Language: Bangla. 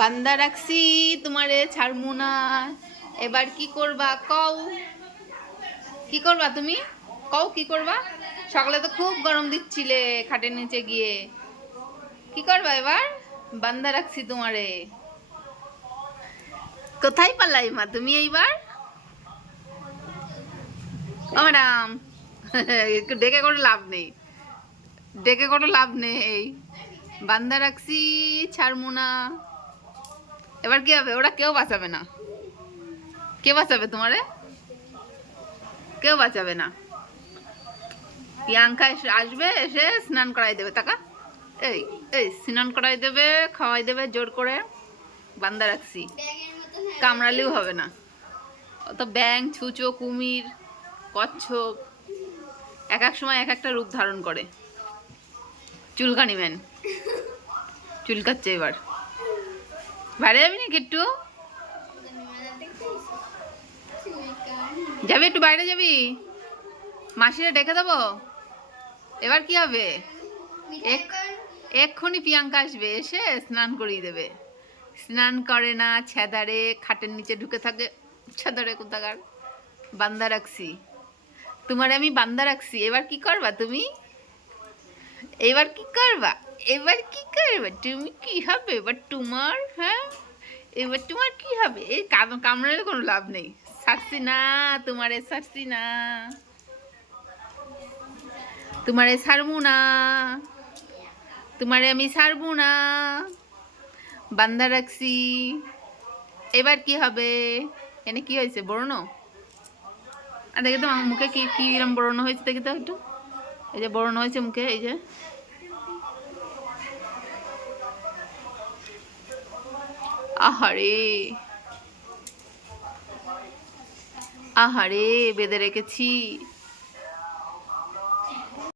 বান্দা রাখছি, তোমারে ছাড়মু না। এবার কি করবা? কও। কি করবা তুমি? কও, কি করবা? সকালে তো খুব গরম দিচ্ছিলে খাটের নিচে গিয়ে। কি করবা এবার? বান্দা রাখছি তোমারে। কোথায় পালাই মা তুমি এইবার? ও ম্যাডাম, একটু ডেকে কোনো লাভ নেই। ডেকে কোনো লাভ নেই। বান্দা রাখছি ছাড়মু না। এবার কি হবে? ওরা কেউ বাঁচাবে না। কে বাঁচাবে তোমারে? কেউ বাঁচাবে না। প্রিয়াঙ্কা এসে আসবে, এসে স্নান করাই দেবে। তাকা। এই এই, স্নান করাই দেবে, খাওয়াই দেবে, জোর করে। বান্দা রাখছি। কামড়ালেও হবে না। অত ব্যাং ছুঁচো, কুমির, কচ্ছপ, এক এক সময় এক একটা রূপ ধারণ করে। চুলকানি ম্যান। চুলকাচ্ছে এবার। বাইরে যাবি নাকি একটু? যাবি একটু বাইরে যাবি? মাসিরা ডেকে দেবো। এবার কি হবে? এক- এক্ষুনি প্রিয়াঙ্কা আসবে, এসে স্নান করিয়ে দেবে। স্নান করে না, ছেদারে খাটের নিচে ঢুকে থাকে। ছেদারে কোথাকার? বান্দা রাখছি। তোমার আমি বান্দা রাখছি। এবার কি করবা তুমি? এবার কি করবা? এবার কি করবা? তুমি কি হবে? এবার তোমার হ্যাঁ? এবার তোমার কি হবে? এই কামড়ালে কোনো লাভ নেই। ছাড়ছি না তোমারে ছাড়ছি না তোমারে ছাড়বো না তোমারে আমি ছাড়বো না বান্দা রাখছি। এবার কি হবে? এনে কি হয়েছে? বড় আর দেখে তো মুখে কি কি এরম বড় হয়েছে দেখে তো একটু। এই যে বড় নয় চমকে এই যে। আহারে। আহারে বেঁধে রেখেছি।